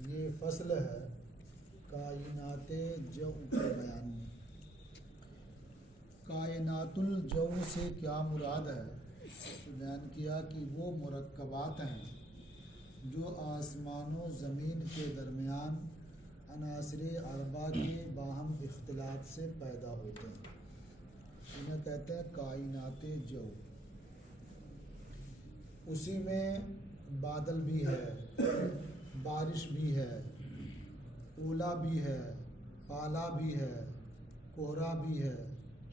ये फसल है कायनाते जौ के बयान में। कायनातुल जौ से क्या मुराद है, तो बयान किया कि वो मुरक्कबात हैं जो आसमानों ज़मीन के दरमियान अनासरे अरबा के बाहम इख्तिलात से पैदा होते हैं। इन्हें कहते हैं कायनाते जौ। उसी में बादल भी है, बारिश भी है, ओला भी है, पाला भी है, कोहरा भी है,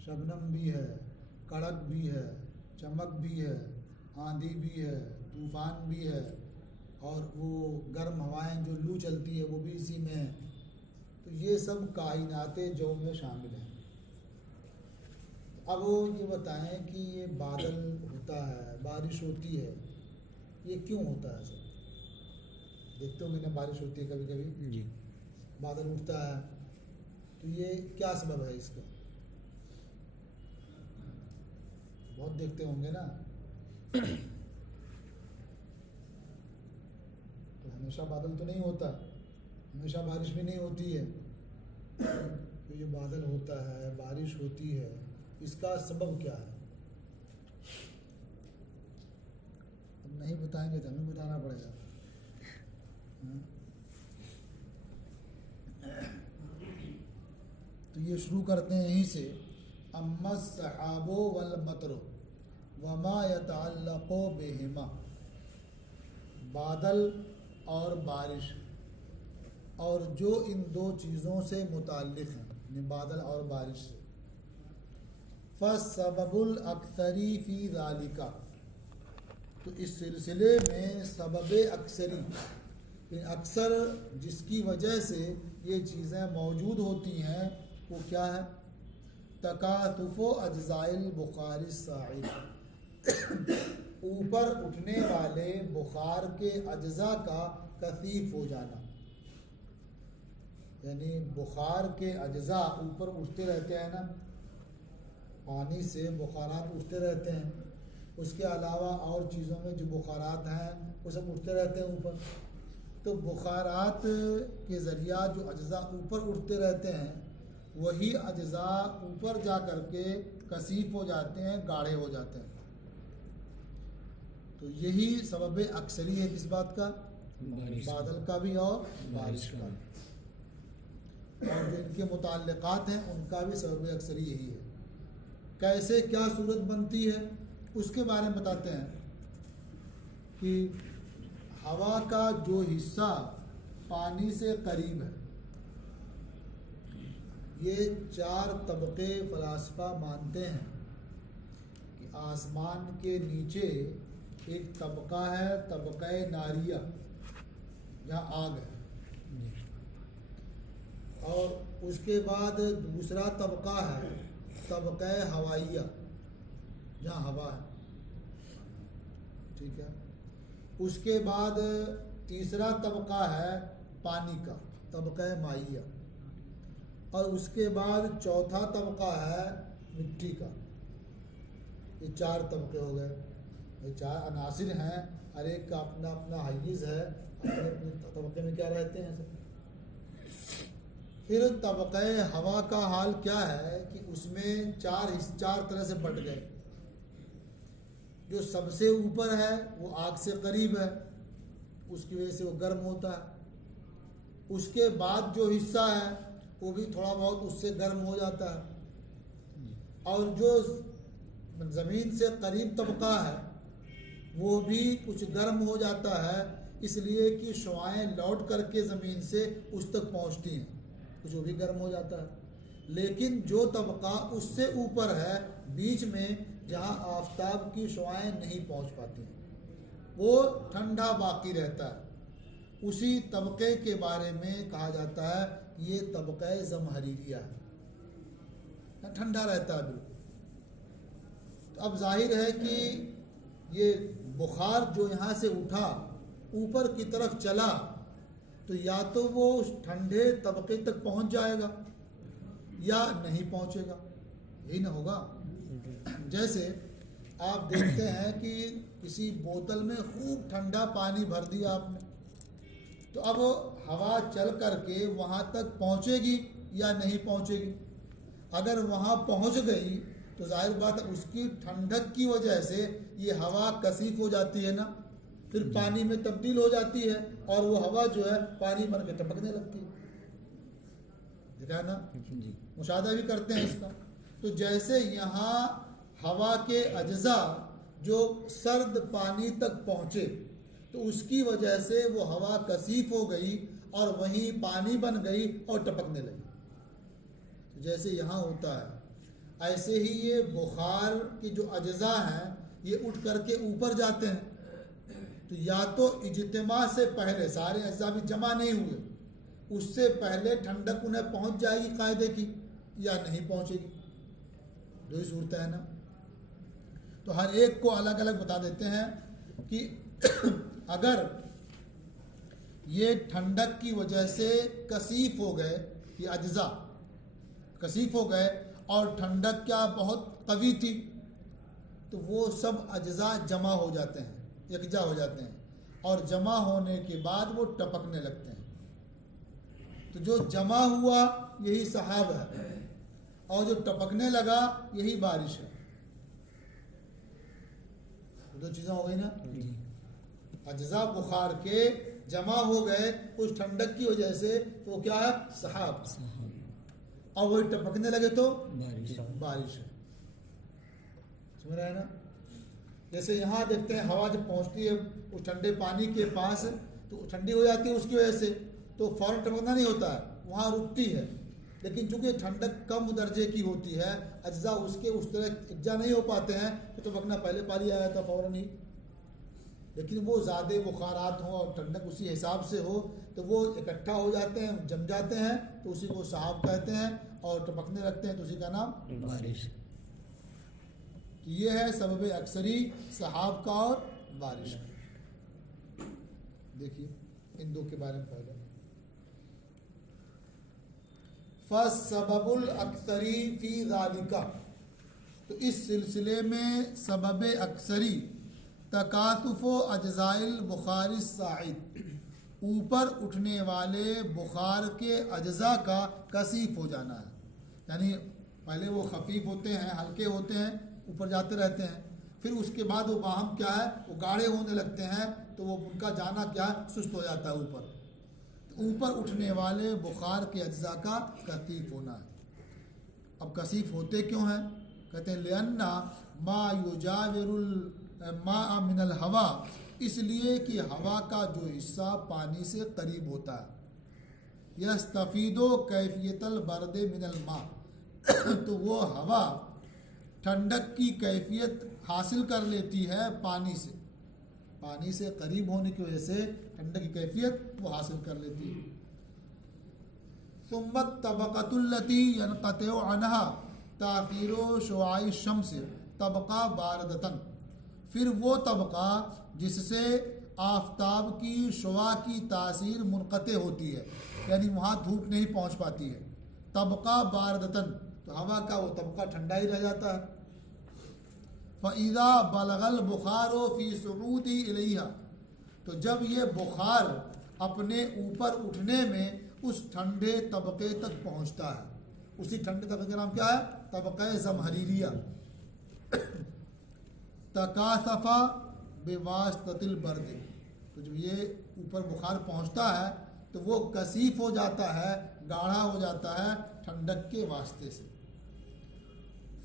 शबनम भी है, कड़क भी है, चमक भी है, आंधी भी है, तूफ़ान भी है, और वो गर्म हवाएं जो लू चलती है वो भी इसी में है। तो ये सब कायनाते जौ में शामिल हैं। अब वो ये बताएं कि ये बादल होता है, बारिश होती है, ये क्यों होता है? सब देखते होंगे ना, बारिश होती है कभी कभी जी। बादल उठता है, तो ये क्या सबब है इसका? बहुत देखते होंगे ना। तो हमेशा बादल तो नहीं होता, हमेशा बारिश भी नहीं होती है। तो ये बादल होता है, बारिश होती है, इसका सबब क्या है? अब नहीं बताएंगे तो हमें बताना पड़ेगा। तो ये शुरू करते हैं यहीं से। अम्मा सहाबो वल मतरो वमा यतअल्लक़ु बिहिमा। बादल और बारिश और जो इन दो चीज़ों से मुताल्लिक़ हैं, यानी बादल और बारिश से। फ़सबबुल अक्सरी फ़ी ज़ालिका, तो इस सिलसिले में सबब अक्सरी, अक्सर जिसकी वजह से ये चीज़ें मौजूद होती हैं वो क्या है? तकातुफ़ो अज्ज़ाइल बुखारी साइल, ऊपर उठने वाले बुखार के अज्जा का कसीफ हो जाना। यानी बुखार के अज्जा ऊपर उठते रहते हैं ना, पानी से बुखारात उठते रहते हैं। उसके अलावा और चीज़ों में जो बुखारात हैं वो सब उठते रहते हैं ऊपर। तो बुखारात के ज़रिया जो अज्जा ऊपर उठते रहते हैं, वही अज्जा ऊपर जा कर के कसीफ हो जाते हैं, गाढ़े हो जाते हैं। तो यही सबब अक्सरी है किस बात का? बादल का भी और बारिश का भी। और जो इनके मुताल्लिक़ात हैं उनका भी सबब अक्सरी यही है। कैसे क्या सूरत बनती है उसके बारे में बताते हैं कि हवा का जो हिस्सा पानी से करीब है, ये 4 तबके फ़लसफ़ा मानते हैं कि आसमान के नीचे एक तबका है, तबका नारिया, जहाँ आग है, और उसके बाद दूसरा तबका है तबका हवाइया, जहाँ हवा है, ठीक है। उसके बाद तीसरा तबका है पानी का, तबका माइया, और उसके बाद चौथा तबका है मिट्टी का। ये 4 तबके हो गए। ये 4 अनासिर हैं, हर एक का अपना अपना हय्यिज़ है, अपने अपने तबके में क्या रहते हैं सब। फिर तबका हवा का हाल क्या है कि उसमें 4 तरह से बट गए। जो सबसे ऊपर है वो आग से करीब है, उसकी वजह से वो गर्म होता है। उसके बाद जो हिस्सा है वो भी थोड़ा बहुत उससे गर्म हो जाता है। और जो ज़मीन से करीब तबका है वो भी कुछ गर्म हो जाता है, इसलिए कि शुआएं लौट करके ज़मीन से उस तक पहुंचती हैं, कुछ वो भी गर्म हो जाता है। लेकिन जो तबका उससे ऊपर है बीच में, जहाँ आफताब की शुआएं नहीं पहुंच पाती, वो ठंडा बाकी रहता है। उसी तबके के बारे में कहा जाता है ये तबका ज़महरीरिया है, ठंडा रहता है बिल्कुल। तो अब जाहिर है कि ये बुखार जो यहाँ से उठा ऊपर की तरफ चला, तो या तो वो उस ठंडे तबके तक पहुँच जाएगा या नहीं पहुँचेगा, यही ना होगा। जैसे आप देखते हैं कि किसी बोतल में खूब ठंडा पानी भर दिया आपने, तो अब हवा चल करके वहाँ तक पहुँचेगी या नहीं पहुँचेगी। अगर वहाँ पहुँच गई तो जाहिर बात है उसकी ठंडक की वजह से ये हवा कसीफ हो जाती है ना, फिर पानी में तब्दील हो जाती है और वो हवा जो है पानी बन के टपकने लगती है। देखा ना, मुशाहदा भी करते हैं इसका। तो जैसे यहाँ हवा के अज्जा जो सर्द पानी तक पहुँचे तो उसकी वजह से वो हवा कसीफ हो गई और वहीं पानी बन गई और टपकने लगी। तो जैसे यहाँ होता है ऐसे ही ये बुखार के जो अज्जा हैं ये उठ करके ऊपर जाते हैं। तो या तो इज्तिमा से पहले सारे अज्जा भी जमा नहीं हुए, उससे पहले ठंडक उन्हें पहुंच जाएगी कायदे की, या नहीं पहुंचेगी। दो ही सूरत है ना। तो हर एक को अलग अलग बता देते हैं कि अगर ये ठंडक की वजह से कसीफ हो गए, ये अज्जा कसीफ हो गए और ठंडक क्या बहुत कवी थी, तो वो सब अज्जा जमा हो जाते हैं, यकजा हो जाते हैं और जमा होने के बाद वो टपकने लगते हैं। तो जो जमा हुआ यही सहाब है और जो टपकने लगा यही बारिश है। दो चीज़ें हो गई ना, अज्जा बुखार के जमा हो गए उस ठंडक की वजह से, तो वो क्या है, सहाब, और वही टपकने लगे तो बारिश है। समझ रहे हैं ना। जैसे यहाँ देखते हैं हवा जब पहुँचती है उस ठंडे पानी के पास तो ठंडी हो जाती है, उसकी वजह से तो फौरन टपकना नहीं होता है, वहाँ रुकती है। लेकिन चूंकि ठंडक कम दर्जे की होती है, अज्जा उसके उस तरह इकट्ठा नहीं हो पाते हैं, तो टपकना पहले पारी आया था फौरन ही। लेकिन वो ज़्यादा बुखारात हो और ठंडक उसी हिसाब से हो तो वो इकट्ठा हो जाते हैं, जम जाते हैं, तो उसी को सहाब कहते हैं और टपकने लगते हैं, तो उसी का नाम बारिश। तो ये है सबब अक्सरी सहाब का और बारिश का। देखिए इन दो के बारे में पहले फसबबुल अक्सरी फी ज़ालिका, तो इस सिलसिले में सबब अक्सरी तकासुफ़ो अज्ज़ाइल बुखारी साइद, ऊपर उठने वाले बुखार के अज्जा का कसीफ हो जाना है। यानी पहले वो खफीफ होते हैं, हल्के होते हैं, ऊपर जाते रहते हैं, फिर उसके बाद वो बाहम क्या है, वो गाढ़े होने लगते हैं, तो वो उनका जाना क्या है, सुस्त हो जाता है ऊपर। तो ऊपर उठने वाले बुखार के अज्जा का कसीफ होना है। अब कसीफ होते क्यों हैं, कहते हैं लिअन्ना मा युजाविरुल मा मिनल हवा, इसलिए कि हवा का जो हिस्सा पानी से करीब होता है। यस्तफीदो कैफियतल बरदे मिनल मा, तो वो हवा ठंडक की कैफियत हासिल कर लेती है पानी से, पानी से करीब होने की वजह से ठंडक की कैफियत वो हासिल कर लेती है। सुम्मत तबक़तुल्लती यनक़तिउ अन्हा ताख़ीरु शुआई शम्स तबक़ा बारदतन, फिर वो तबका जिससे आफताब की शुआ की तासीर मुनक़ते होती है, यानी वहाँ धूप नहीं पहुँच पाती है। तबका बारदतन, तो हवा का वो तबका ठंडा ही रह जाता है। फ़इज़ा बलगल बुखारो फ़ी सुऊदी इलैहा, तो जब ये बुखार अपने ऊपर उठने में उस ठंडे तबके तक पहुँचता है, उसी ठंडे तबके का नाम क्या है, तबक़ा ज़महरीरिया। तकासफ़ा बेवास्ततिल बर्द, तो जब ये ऊपर बुखार पहुँचता है तो वो कसीफ हो जाता है, गाढ़ा हो जाता है ठंडक के वास्ते से।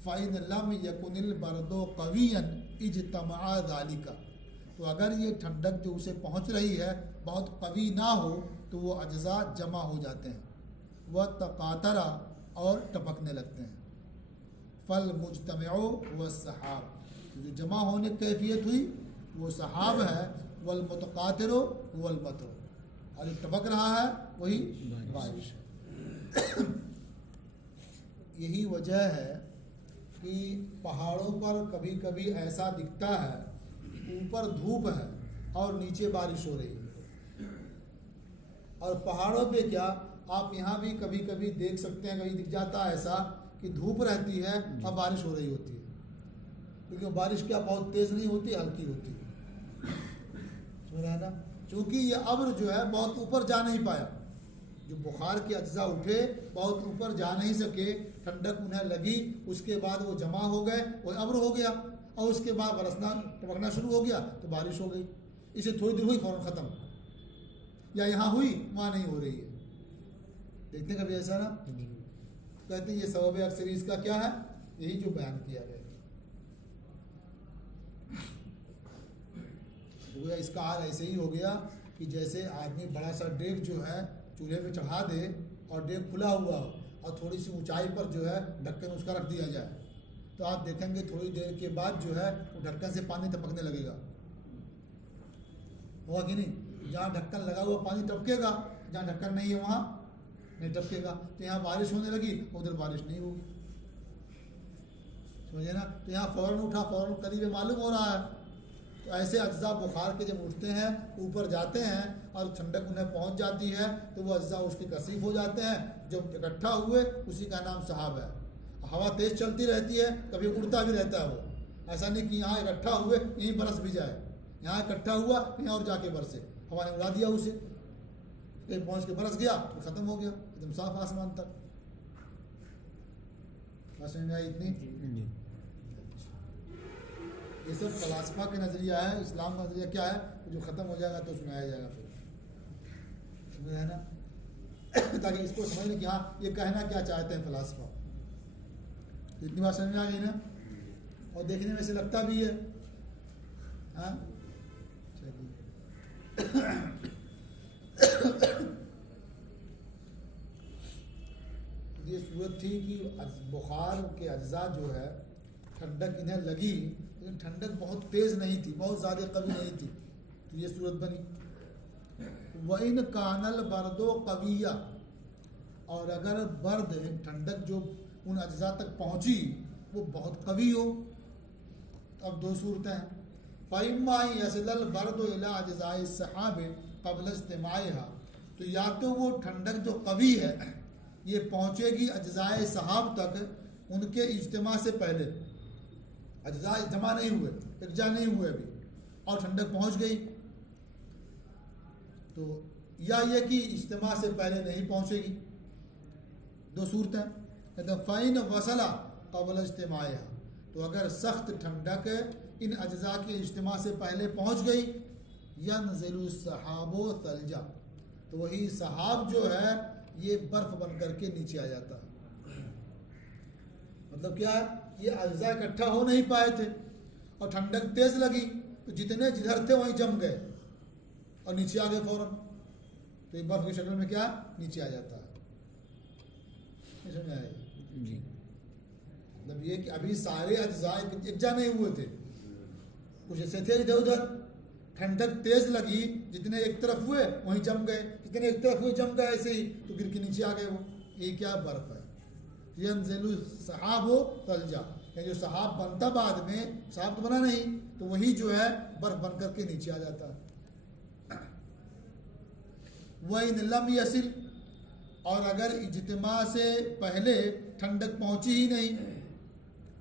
फ़इन लम यकुनिल बर्दो कवियन इज्तमा ज़ालिका, तो अगर ये ठंडक जो उसे पहुँच रही है बहुत कवी ना हो तो वो अज्जा जमा हो जाते हैं, वह तकातरा और टपकने लगते हैं। फल मुज्तमओ व सहाब, जो जमा होने की कैफियत हुई वो सहाब है, वल मुतकातिरो वल मतरो, और जो टपक रहा है वही बारिश है। यही वजह है कि पहाड़ों पर कभी कभी ऐसा दिखता है ऊपर धूप है और नीचे बारिश हो रही है, और पहाड़ों पे क्या आप यहाँ भी कभी कभी देख सकते हैं, कहीं दिख जाता है ऐसा कि धूप रहती है और बारिश हो रही होती है, क्योंकि बारिश क्या बहुत तेज़ नहीं होती, हल्की होती है। समझ रहे हैं ना। क्योंकि ये अब्र जो है बहुत ऊपर जा नहीं पाया, जो बुखार के अज्जा उठे बहुत ऊपर जा नहीं सके, ठंडक उन्हें लगी, उसके बाद वो जमा हो गए, वो अब्र हो गया और उसके बाद बरसना टपकना शुरू हो गया तो बारिश हो गई। इसे थोड़ी देर हुई फौरन ख़त्म, या यहाँ हुई वहाँ नहीं हो रही है। देखते कभी ऐसा ना, कहते हैं ये सबब अक्सरी इसका क्या है, यही जो बयान किया गया। तो इसका हाल ऐसे ही हो गया कि जैसे आदमी बड़ा सा डेग जो है चूल्हे पे चढ़ा दे और डेग खुला हुआ हो और थोड़ी सी ऊंचाई पर जो है ढक्कन उसका रख दिया जाए, तो आप देखेंगे थोड़ी देर के बाद जो है वो ढक्कन से पानी टपकने लगेगा, होगा कि नहीं। जहाँ ढक्कन लगा हुआ पानी टपकेगा, जहाँ ढक्कन नहीं है वहाँ नहीं टपकेगा। तो यहाँ बारिश होने लगी, उधर बारिश नहीं होगी, समझे ना। तो यहाँ फ़ौरन उठा, फ़ौरन करीब मालूम हो रहा है। तो ऐसे अज्जा बुखार के जब उठते हैं, ऊपर जाते हैं और ठंडक उन्हें पहुँच जाती है, तो वो अज्जा उसके कसीफ हो जाते हैं। जब इकट्ठा हुए उसी का नाम सहाब है। हवा तेज़ चलती रहती है, कभी उड़ता भी रहता है वो। ऐसा नहीं कि यहाँ इकट्ठा हुए यहीं बरस भी जाए, यहाँ इकट्ठा हुआ कहीं और जाके बरसे, हवा ने उड़ा दिया उसे, कहीं पहुँच के बरस गया तो ख़त्म हो गया एकदम साफ आसमान तक। बस में आई इतनी। ये सब फलासफा के नज़रिया है। इस्लाम का नज़रिया क्या है, जो ख़त्म हो जाएगा तो सुनाया जाएगा फिर, समझ है ना। ताकि इसको समझने कि हाँ ये कहना क्या चाहते हैं फलासफा। इतनी बात समझ में आ गई ना, और देखने में से लगता भी है। हाँ ये सूरत थी कि बुखार के अज्जा जो है ठंडक इन्हें लगी, लेकिन ठंडक बहुत तेज़ नहीं थी, बहुत ज़्यादा कवी नहीं थी, तो ये सूरत बनी। वइन कानल बर्दो कविया, और अगर बर्द ठंडक जो उन अज्जा तक पहुँची वो बहुत कवी हो, तो अब दो सूरतें हैं। फ़इम्मा यसदल बर्दो इला अज्ज़ाए सहाब क़ब्ल इज्तिमाइहा, तो या तो वो ठंडक जो कवी है ये पहुँचेगी अज्ज़ाए सहाब तक उनके इज्तिमा से पहले। अज्जा जमा नहीं हुए, इकजा नहीं हुए अभी, और ठंडक पहुँच गई, तो या ये कि इज्तिमा से पहले नहीं पहुँचेगी। दो सूरतें कहते हैं। फ़ाइन वसला क़ब्ल इज्तिमाइहा, तो अगर सख्त ठंडक इन अज्जा के इज्तिमा से पहले पहुँच गई, यनज़िलु सहाबो तलजा, तो वही सहाब जो है ये बर्फ़ बन करके नीचे आ जाता है। मतलब क्या है, ये अज्जा इकट्ठा हो नहीं पाए थे और ठंडक तेज़ लगी, तो जितने जिधर थे वहीं जम गए और नीचे आ गए फ़ौरन, तो ये बर्फ़ की शक्ल में क्या नीचे आ जाता है। समझ में आएगी जी। मतलब ये कि अभी सारे अज्जा इकट्ठा नहीं हुए थे, कुछ ऐसे थे इधर उधर, ठंडक तेज़ लगी, जितने एक तरफ हुए वहीं जम गए, जितने एक तरफ हुए जम गए, ऐसे ही तो गिर के नीचे आ गए वो। ये क्या बर्फ़ है, यनज़िलु सहाबो तलजा, जो सहाब बनता बाद में, सहाब तो बना नहीं, तो वही जो है बर्फ़ बन करके नीचे आ जाता है। वइन लम यसिल, और अगर इज्तिमा से पहले ठंडक पहुँची ही नहीं,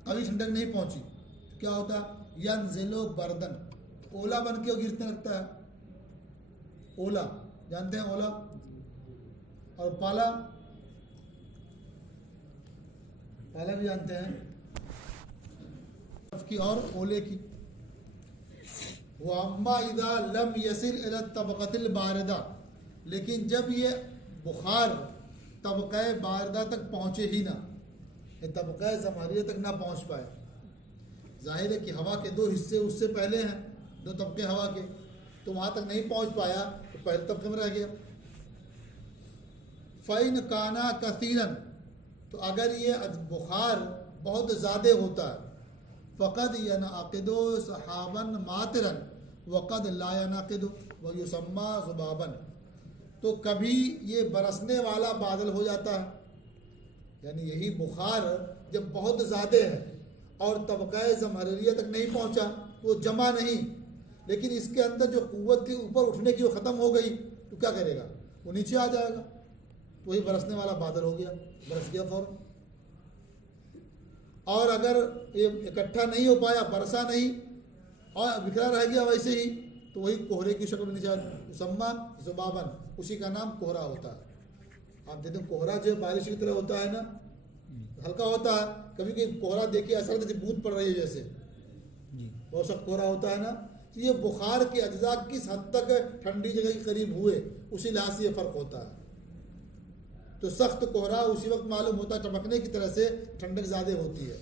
कभी ठंडक नहीं पहुँची, तो क्या होता, यनज़िलु बर्दन, ओला बन के गिरने लगता है। ओला जानते हैं, ओला और पाला, पाला भी जानते हैं, की और ओले की। वो अम्मा इदा लम यसिल इला तबक़तिल बारिदा, लेकिन जब ये बुखार तबक़े बारिदा तक पहुँचे ही ना, ये तबक़े ज़मानिया तक ना पहुँच पाए। जाहिर है कि हवा के दो हिस्से उससे पहले हैं, दो तबके हवा के, तो वहाँ तक नहीं पहुँच पाया, तो पहले तबके में रह गया। फ़ैन काना कसीरन, तो अगर ये बुखार बहुत ज़्यादा होता है, फ़क़द यनअक़िदु सहाबन मातिरन वक़द ला यनअक़िदु व युसम्मा ज़ुबाबन, तो कभी ये बरसने वाला बादल हो जाता है। यानी यही बुखार जब बहुत ज़्यादा है और तबक़े ज़महरिया तक नहीं पहुँचा, वो जमा नहीं, लेकिन इसके अंदर जो क़ुव्वत थी ऊपर उठने की वो ख़त्म हो गई, तो क्या करेगा, वो नीचे आ जाएगा, तो वही बरसने वाला बादल हो गया, बरस गया फ़ौरन। और अगर ये इकट्ठा नहीं हो पाया, बरसा नहीं और बिखरा रह गया वैसे ही, तो वही कोहरे की शक्ल में नीचे सम्मा जुबाबन, उसी का नाम कोहरा होता है। आप देखते हैं कोहरा जो बारिश की तरह होता है ना, हल्का होता है, कभी कभी कोहरा देखिए ऐसा लगता है बूंद पड़ रही है जैसे, बहुत सख्त कोहरा होता है ना। तो ये बुखार के अज्जा किस हद तक ठंडी जगह के करीब हुए, उसी लिहाज से ये फ़र्क होता है। तो सख्त कोहरा उसी वक्त मालूम होता है, चमकने की तरह से ठंडक ज़्यादा होती है।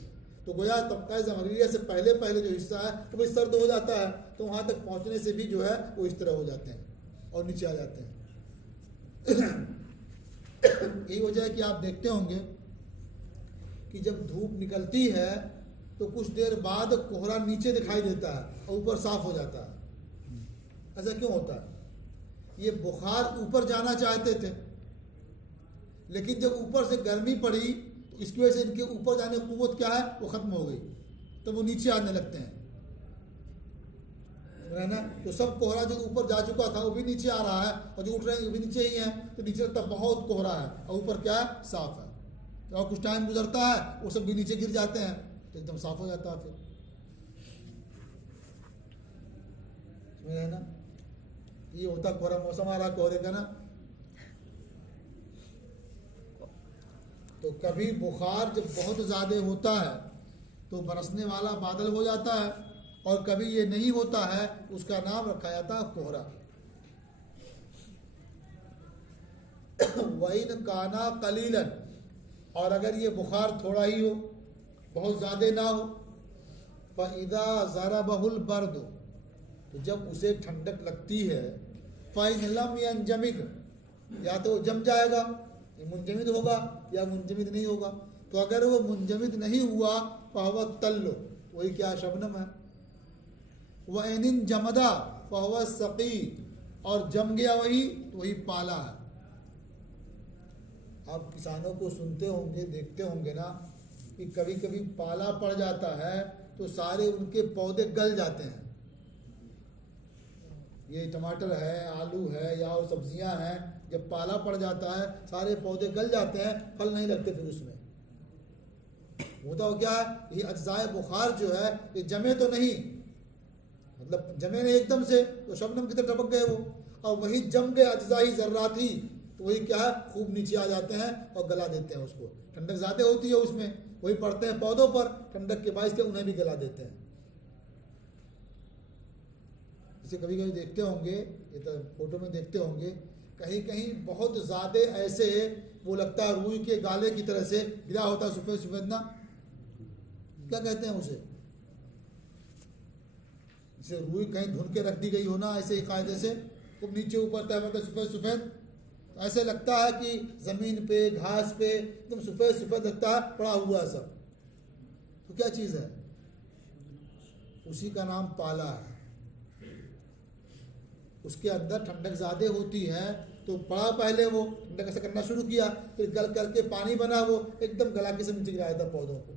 तो गोया तबका ज़मरीरिया से पहले पहले जो हिस्सा है वो भी सर्द हो जाता है, तो वहाँ तक पहुँचने से भी जो है वो इस तरह हो जाते हैं और नीचे आ जाते हैं। यही वजह है कि आप देखते होंगे कि जब धूप निकलती है तो कुछ देर बाद कोहरा नीचे दिखाई देता है और ऊपर साफ हो जाता है। ऐसा क्यों होता है? ये बुखार ऊपर जाना चाहते थे, लेकिन जब ऊपर से गर्मी पड़ी तो इसकी वजह से इनके ऊपर जाने की कुव्वत क्या है वो ख़त्म हो गई, तो वो नीचे आने लगते हैं, है ना। तो सब कोहरा जो ऊपर जा चुका था वो भी नीचे आ रहा है, और जो उठ रहे हैं वो भी नीचे ही है, तो नीचे तक बहुत कोहरा है और ऊपर क्या है साफ है। और कुछ टाइम गुजरता है वो सब भी नीचे गिर जाते हैं, तो एकदम साफ हो जाता है फिर, है ना। ये होता कोहरा, मौसम आ रहा कोहरे का ना। तो कभी बुखार जब बहुत ज़्यादा होता है तो बरसने वाला बादल हो जाता है, और कभी ये नहीं होता है उसका नाम रखा जाता है कोहरा। वइन काना कलीलन, और अगर ये बुखार थोड़ा ही हो, बहुत ज़्यादा ना हो, फ़इदा ज़रबहुल बर्द, तो जब उसे ठंडक लगती है, फ़इन लम यंजमिद, या तो जम जाएगा, मुंजमिद होगा, या मुंजमिद नहीं होगा। तो अगर वो मुंजमिद नहीं हुआ फ़हुव तल्लो, वही क्या शबनम है। वह एनिन जमदा फ़हुव सक़ी, और जम गया वही तो वही पाला है। आप किसानों को सुनते होंगे, देखते होंगे ना कि कभी कभी पाला पड़ जाता है तो सारे उनके पौधे गल जाते हैं। ये टमाटर है, आलू है, या और सब्जियां हैं, जब पाला पड़ जाता है सारे पौधे गल जाते हैं, फल नहीं लगते फिर उसमें। होता हो क्या है, ये अज्जाए बुखार जो है ये जमे तो नहीं, मतलब जमे नहीं एकदम से, तो शबनम की तरह टपक गए वो, और वही जम गए अज्जाई ज़र्राती, तो वही क्या है खूब नीचे आ जाते हैं और गला देते हैं उसको। ठंडक ज़्यादा होती है उसमें, वही पड़ते हैं पौधों पर, ठंडक के बायस के उन्हें भी गला देते हैं। जैसे कभी कभी देखते होंगे, ये तो फोटो में देखते होंगे, कहीं कहीं बहुत ज़्यादा ऐसे वो लगता है रूई के गाले की तरह से गिरा होता है, सफ़ेद सफ़ेद ना, क्या कहते हैं उसे, जैसे रूई कहीं धुन के रख दी गई हो ना, ऐसे ही कायदे से खूब नीचे ऊपर तय मतलब सफ़ेद सफ़ेद, ऐसे लगता है कि ज़मीन पे घास पे एकदम सफ़ेद सफ़ेद लगता है पड़ा हुआ सब। तो क्या चीज़ है, उसी का नाम पाला है। उसके अंदर ठंडक ज़्यादा होती है तो पड़ा पहले वो ठंडक ऐसा करना शुरू किया, फिर गल करके पानी बना, वो एकदम गला के से नीचे गिराया था पौधों को।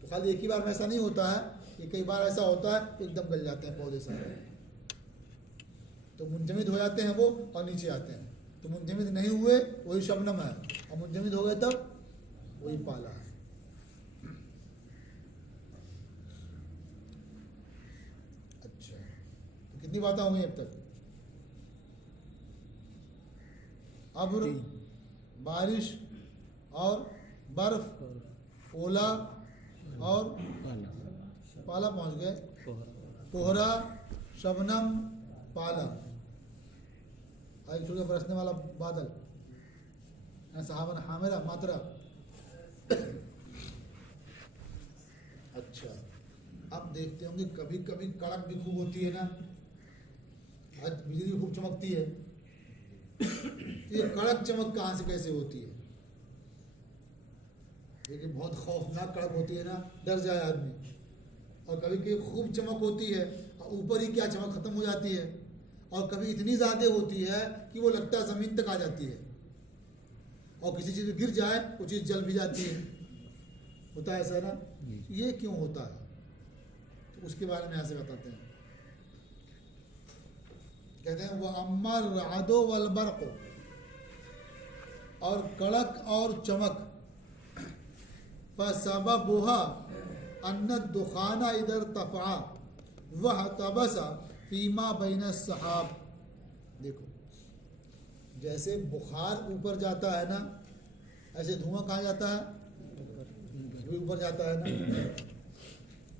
तो खाली एक ही बार में ऐसा नहीं होता है, ये कई बार ऐसा होता है एकदम गल जाते हैं पौधे सारे, तो मुंजमिद हो जाते हैं वो और नीचे आते हैं। तो मुंजमिद नहीं हुए वही शबनम है, और मुंजमिद हो गए तब वही पाला है। अच्छा, तो कितनी बातें हो गई अब तक? अब बारिश और बर्फ, ओला और पाला पहुंच गए, कोहरा, शबनम, पाला, छोटे बरसने वाला बादल, सहाबन हामिरा मात्रा। अच्छा, अब देखते होंगे कभी कभी कड़क भी खूब होती है ना, आज बिजली भी खूब चमकती है। ये कड़क चमक कहाँ से कैसे होती है? लेकिन बहुत खौफनाक कड़क होती है ना, डर जाए आदमी। और कभी कभी खूब चमक होती है और ऊपर ही क्या चमक खत्म हो जाती है, और कभी इतनी ज़्यादा होती है कि वो लगता है ज़मीन तक आ जाती है, और किसी चीज़ में गिर जाए वो चीज़ जल भी जाती है। होता है ऐसा ना? ये क्यों होता है, तो उसके बारे में ऐसे बताते हैं। कहते हैं वह अम्मर रादो वल बर्क़, और कड़क और चमक, फसबबुहा अन्न दुखाना इधर तफ़ा वह तबसा फीमा बैन सहाब। देखो जैसे बुखार ऊपर जाता है ना, ऐसे धुआं कहाँ जाता है, भी ऊपर जाता है ना।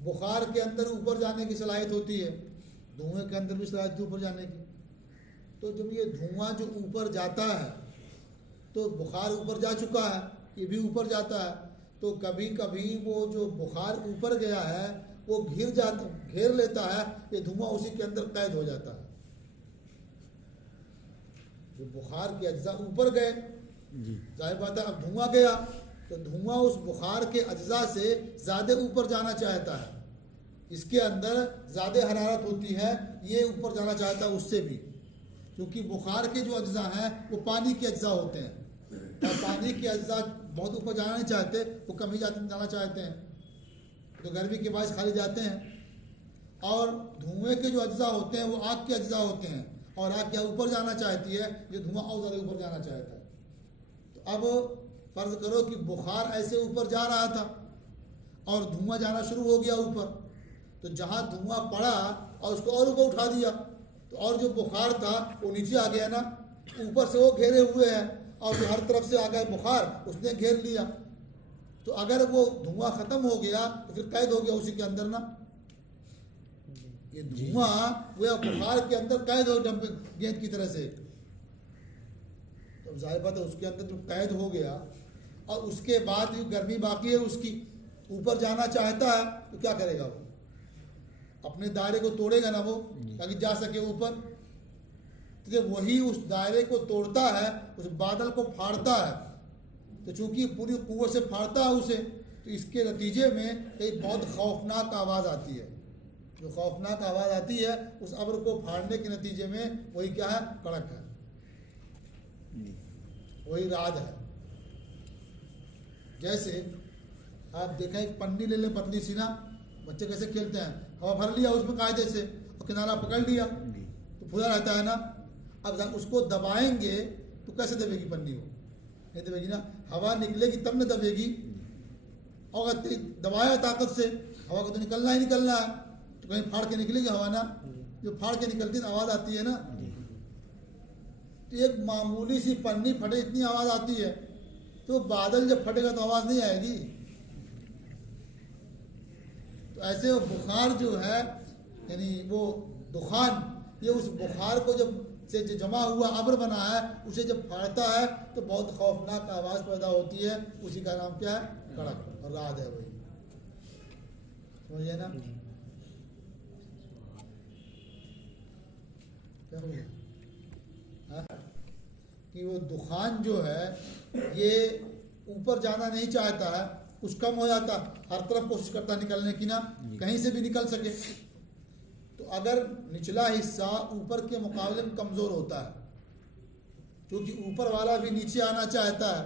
बुखार के अंदर ऊपर जाने की सलाहियत होती है, धुएं के अंदर भी सलाहियत ऊपर जाने की। तो जब ये धुआं जो ऊपर जाता है, तो बुखार ऊपर जा चुका है, ये भी ऊपर जाता है, तो कभी कभी वो जो बुखार ऊपर गया है वो घेर लेता है, ये धुआं उसी के अंदर कैद हो जाता है। जो बुखार के अज्जा ऊपर गए, जाहिर बात है अब धुआं गया तो धुआं उस बुखार के अज्जा से ज़्यादा ऊपर जाना चाहता है, इसके अंदर ज़्यादा हरारत होती है, ये ऊपर जाना चाहता है उससे भी, क्योंकि बुखार के जो अज्जा हैं वो पानी के अज्जा होते हैं, और पानी के अज्जा बहुत ऊपर जाना नहीं चाहते, वो कम ही जाना चाहते हैं, तो गर्मी के बायस खाली जाते हैं। और धुएं के जो अज्जा होते हैं वो आग के अज्जा होते हैं, और आग क्या ऊपर जाना चाहती है, ये धुआं और ज़्यादा ऊपर जाना चाहता है। तो अब फर्ज करो कि बुखार ऐसे ऊपर जा रहा था और धुआं जाना शुरू हो गया ऊपर, तो जहाँ धुआं पड़ा और उसको और ऊपर उठा दिया, तो और जो बुखार था वो नीचे आ गया ना, ऊपर से वो घेरे हुए है और जो हर तरफ से आ गया बुखार उसने घेर लिया। तो अगर वो धुआं ख़त्म हो गया तो फिर कैद हो गया उसी के अंदर ना, ये धुआं वो बुखार के अंदर कैद हो गेंद की तरह से। तो जाहिर बात है उसके अंदर जो कैद हो गया और उसके बाद भी गर्मी बाकी है उसकी, ऊपर जाना चाहता है, तो क्या करेगा वो, अपने दायरे को तोड़ेगा ना वो, ताकि जा सके ऊपर। तो जब वही उस दायरे को तोड़ता है, उस बादल को फाड़ता है, तो चूंकि पूरी कुव्वत से फाड़ता है उसे, तो इसके नतीजे में एक बहुत खौफनाक आवाज़ आती है। जो खौफनाक आवाज़ आती है उस अब्र को फाड़ने के नतीजे में वही क्या है, कड़क है, वही राद है। जैसे आप देखें एक पन्नी ले लें पतली सी ना, बच्चे कैसे खेलते हैं, हवा भर लिया उसमें कायदे से और किनारा पकड़ लिया तो फूला रहता है ना। अब उसको दबाएंगे तो कैसे दबेगी पन्नी, वो नहीं दबेगी ना, हवा निकलेगी तब न दबेगी। और अगर दबाया ताकत से, हवा को तो निकलना ही निकलना है, तो कहीं फाड़ के निकलेगी हवा ना, जो फाड़ के निकलती है आवाज़ आती है ना। तो एक मामूली सी पन्नी फटे इतनी आवाज़ आती है, तो बादल जब फटेगा तो आवाज़ नहीं आएगी। तो ऐसे वो बुखार जो है, यानी वो दुखान, ये उस बुखार को जब से जो जमा हुआ अब्र बना है उसे जब फाड़ता है तो बहुत खौफनाक आवाज़ पैदा होती है, उसी का नाम क्या है, कड़क, और राद है वही, समझिए ना। क्या हो गया कि वो दुखान जो है ये ऊपर जाना नहीं चाहता है, कुछ कम हो जाता, हर तरफ कोशिश करता निकलने की ना, कहीं से भी निकल सके। तो अगर निचला हिस्सा ऊपर के मुकाबले में कमज़ोर होता है, क्योंकि ऊपर वाला भी नीचे आना चाहता है,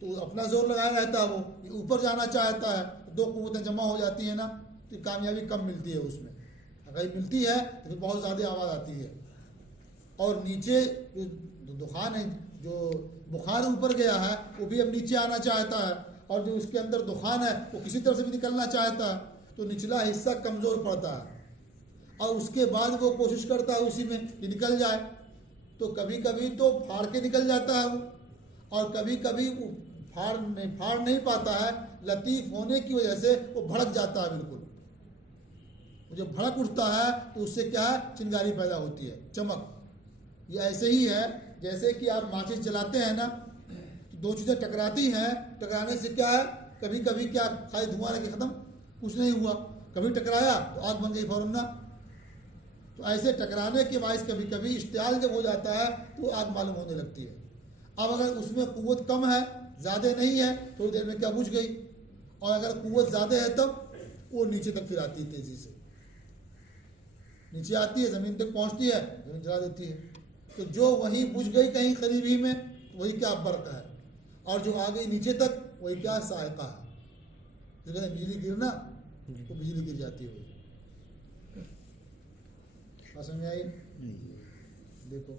तो अपना जोर लगाया रहता है, वो ऊपर जाना चाहता है, दो कुव्वतें जमा हो जाती है ना, तो कामयाबी कम मिलती है उसमें। अगर मिलती है तो फिर बहुत ज़्यादा आवाज़ आती है। और नीचे जो दुखान है, जो बुखार ऊपर गया है, वो भी अब नीचे आना चाहता है, और जो उसके अंदर दुखान है वो किसी तरह से भी निकलना चाहता है, तो निचला हिस्सा कमज़ोर पड़ता है, और उसके बाद वो कोशिश करता है उसी में कि निकल जाए। तो कभी कभी तो फाड़ के निकल जाता है वो, और कभी कभी वो फाड़ नहीं पाता है, लतीफ़ होने की वजह से वो भड़क जाता है बिल्कुल। जो भड़क उठता है तो उससे क्या है, चिंगारी पैदा होती है, चमक। ये ऐसे ही है जैसे कि आप माचिस जलाते हैं ना, तो दो चीज़ें टकराती हैं, टकराने से क्या है, कभी कभी क्या खाली धुआं लेके ख़त्म, कुछ नहीं हुआ, कभी टकराया तो आग बन गई फौरन ना। तो ऐसे टकराने के बायस कभी कभी इश्तियाल जब हो जाता है तो आग मालूम होने लगती है। अब अगर उसमें कुव्वत कम है, ज़्यादा नहीं है, थोड़ी देर में क्या बुझ गई, और अगर कुव्वत ज़्यादा है तब वो नीचे तक फिर आती है, तेज़ी से नीचे आती है, ज़मीन तक पहुँचती है, ज़मीन जला देती है। तो जो वहीं बुझ गई कहीं करीब ही में, वही क्या बरक़ है, और जो आ गई नीचे तक वही क्या सायक़ा है। जब बिजली गिरना तो बिजली गिर जाती है, वही समझ में आई। देखो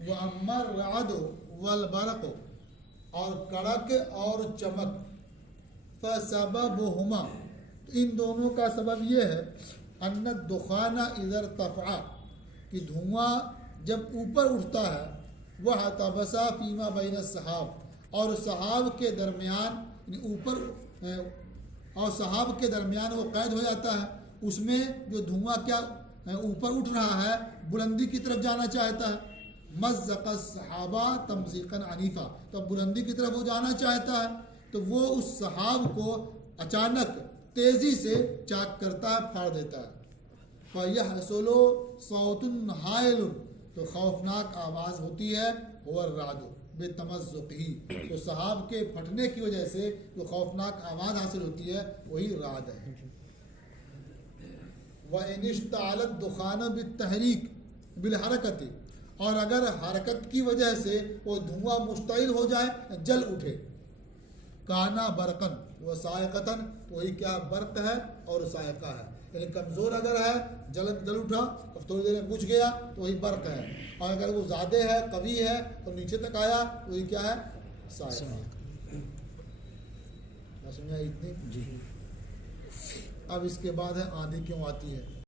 वह अम्मर रादो वल बरक़ो, और कड़क और चमक, फसबबहुमा, तो इन दोनों का सबब यह है अन्न दुखाना इधर तफ़ा कि धुआं जब ऊपर उठता है वह तबसा फीमा बैन सहाब और सहाब के दरमियान ऊपर और सहाब के दरमियान वो कैद हो जाता है। उसमें जो धुआं क्या ऊपर उठ रहा है बुलंदी की तरफ जाना चाहता है। मज़्ज़क़ सहाबा तमज़ीक़न अनीफ़ा, तो बुलंदी की तरफ वो जाना चाहता है तो वो उस सहाब को अचानक तेज़ी से चाक करता है, फाड़ देता है। फ़यहसुलु सौतुन हाइलुन, तो खौफनाक आवाज़ होती है हुवा रादु बेतमज़्ज़ुक़ी, तो सहाब के फटने की वजह से जो खौफनाक आवाज़ हासिल होती है वही राद है। व इनिश्तअलत दुखान बित्तहरीक बिलहरकती, और अगर हरकत की वजह से वो धुआं मुश्तइल हो जाए, जल उठे, काना बरकन व सायकतन, वही क्या बर्क है और सायका है, यानी कमज़ोर अगर है जल उठा और थोड़ी देर में बुझ गया तो वही बर्क है, और अगर वो ज़्यादा है कवी है तो नीचे तक आया तो वही क्या है, सायका। समझा इतनी जी। अब इसके बाद है आंधी क्यों आती है।